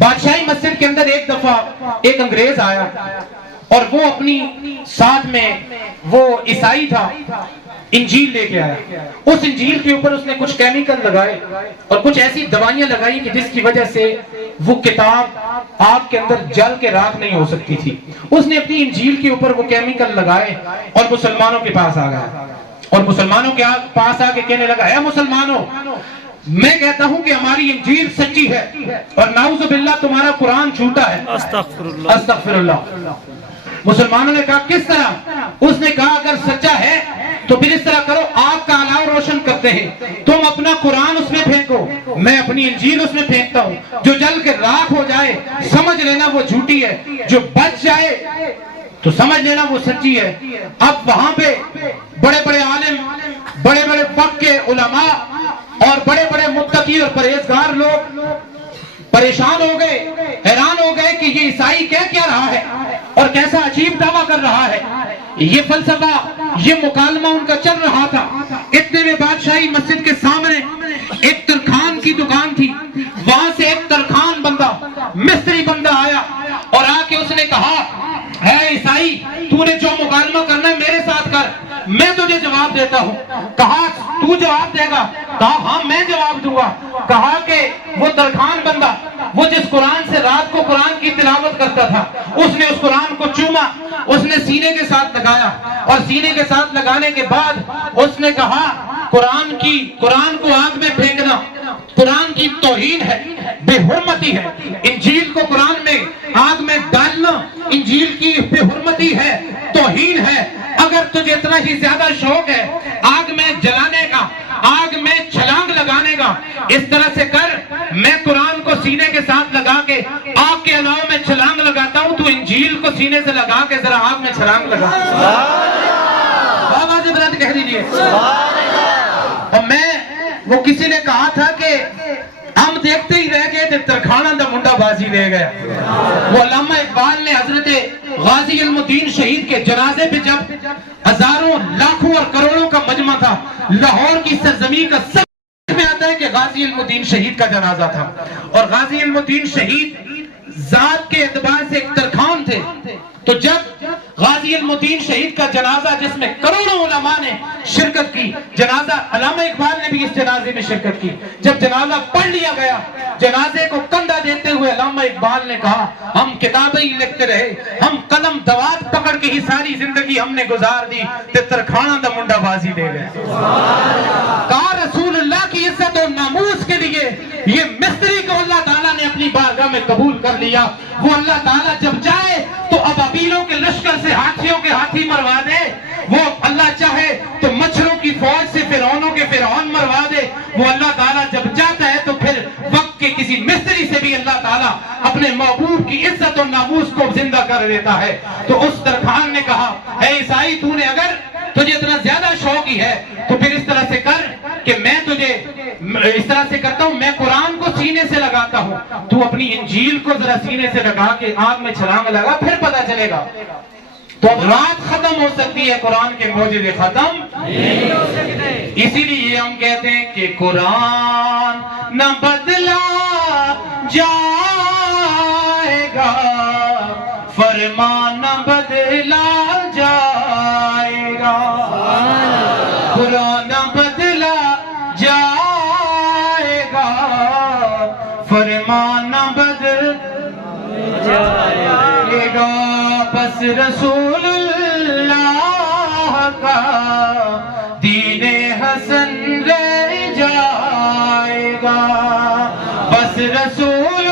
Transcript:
بادشاہی مسجد کے اندر ایک دفعہ ایک انگریز آیا اور وہ اپنی ساتھ میں وہ عیسائی تھا، انجیل لے کے آیا. اس انجیل کے اوپر اس نے کچھ کیمیکل لگائے اور کچھ ایسی دوائیاں لگائی کہ جس کی وجہ سے وہ کتاب آگ کے اندر جل کے راکھ نہیں ہو سکتی تھی. اس نے اپنی انجیل کے اوپر وہ کیمیکل لگائے اور مسلمانوں کے پاس آ گیا اور مسلمانوں کے پاس آ کے کہنے لگا، اے مسلمانوں، میں کہتا ہوں کہ ہماری انجیل سچی ہے اور نعوذ باللہ تمہارا قرآن جھوٹا ہے. استغفر اللہ. مسلمانوں نے کہا کس طرح؟ اس نے کہا اگر سچا ہے تو پھر اس طرح کرو، آگ کا الاؤ روشن کرتے ہیں، تم اپنا قرآن اس میں پھینکو، میں اپنی انجیل اس میں پھینکتا ہوں، جو جل کے راکھ ہو جائے سمجھ لینا وہ جھوٹی ہے، جو بچ جائے تو سمجھ لینا وہ سچی ہے. اب وہاں پہ بڑے بڑے عالم، بڑے بڑے وقت کے علماء اور بڑے بڑے متقی اور پرہیزگار لوگ پریشان ہو گئے، حیران ہو گئے کہ یہ عیسائی کہہ کیا رہا ہے اور کیسا عجیب دعویٰ کر رہا ہے. یہ فلسفہ، یہ مکالمہ ان کا چل رہا تھا. اتنے میں بادشاہی مسجد کے سامنے ایک ترکھان کی دکان تھی، وہاں سے ایک ترکھان بندہ، مستری بندہ آیا اور آ کے اس نے کہا، اے عیسائی، تو نے جو مکالمہ کرنا ہے میرے ساتھ کر، میں تجھے جواب دیتا ہوں. کہا تو جواب دے گا؟ کہا ہاں میں جواب دوں گا. کہا کہ وہ ترکھان بندہ، وہ جس قرآن سے رات کو قرآن کی تلاوت کرتا تھا، اس نے اس قرآن کو چوما، اس نے سینے کے ساتھ لگایا اور سینے کے ساتھ لگانے کے بعد اس نے کہا قرآن کو آگ میں پھینکنا قرآن کی توہین ہے، بے حرمتی ہے. انجیل کو قرآن میں آگ میں ڈالنا انجیل کی بے حرمتی ہے، توہین ہے. اگر تجھے اتنا ہی زیادہ شوق ہے آگ میں جلانے کا، آگ میں چھلانگ لگانے کا، اس طرح سے کر، میں قرآن کو سینے کے ساتھ لگا کے آگ کے علاوہ میں چھلانگ لگاتا ہوں، تو انجیل کو سینے سے لگا کے ذرا آگ میں چھلانگ لگا. آواز بلند کہہ دیجیے. اور میں وہ کسی نے کہا تھا کہ ہم دیکھتے ہی رہ گئے تھے، ترکھانہ دا منڈا بازی لے گیا. وہ علامہ اقبال نے حضرت غازی علم الدین شہید کے جنازے پہ جب ہزاروں لاکھوں اور کروڑوں کا مجمع تھا، لاہور کی سرزمین کا سب میں آتا ہے کہ غازی علم الدین شہید کا جنازہ تھا. اور غازی علم الدین شہید ذات کے اعتبار سے ایک ترکھان تھے. تو جب غازی علم الدین شہید کا جنازہ جس میں کروڑوں علماء نے شرکت کی، جنازہ علامہ اقبال نے بھی اس جنازے میں شرکت کی، جب جنازہ پڑھ لیا گیا، جنازے کو کندھا دیتے ہوئے علامہ اقبال نے کہا، ہم کتابیں ہی لکھتے رہے، ہم قلم دوات پکڑ کے ہی ساری زندگی ہم نے گزار دی، تے ترکھانہ دا منڈا بازی دے گئے. کہا رسول اللہ کی عزت و ناموس کے لیے یہ مستری کو اللہ تعالیٰ نے اپنی بارگاہ میں قبول کر لیا. وہ اللہ تعالیٰ جب چاہے تو ابابیلوں کے لشکر سے ہاتھیوں کے ہاتھی مروا دے، وہ اللہ چاہے تو مچھروں کی فوج سے فرعونوں کے فرعون مروا دے. وہ اللہ تعالیٰ جب چاہتا ہے تو پھر وقت کے کسی مستری سے بھی اللہ تعالیٰ اپنے محبوب کی عزت و ناموس کو زندہ کر دیتا ہے. تو اس ترکھان نے کہا، اے عیسائی، تو نے اگر تجھے اتنا زیادہ شوق ہی ہے تو پھر اس طرح سے کر کہ میں تجھے اس طرح سے کرتا ہوں، میں قرآن کو سینے سے لگاتا ہوں، تو اپنی انجیل کو ذرا سینے سے لگا کے آگ میں چھلانگ لگا، پھر پتہ چلے گا. تو رات ختم ہو سکتی ہے، قرآن کے معجزے ختم نہیں ہو سکتے. اسی لیے ہم کہتے ہیں کہ قرآن نہ بدلا جائے گا، فرمان نہ بدلا جائے گا، قرآن نہ بدلا جائے گا، فرمان نہ بدل جائے گا. بس رسول اللہ کا دین حسن رہ جائے گا، بس رسول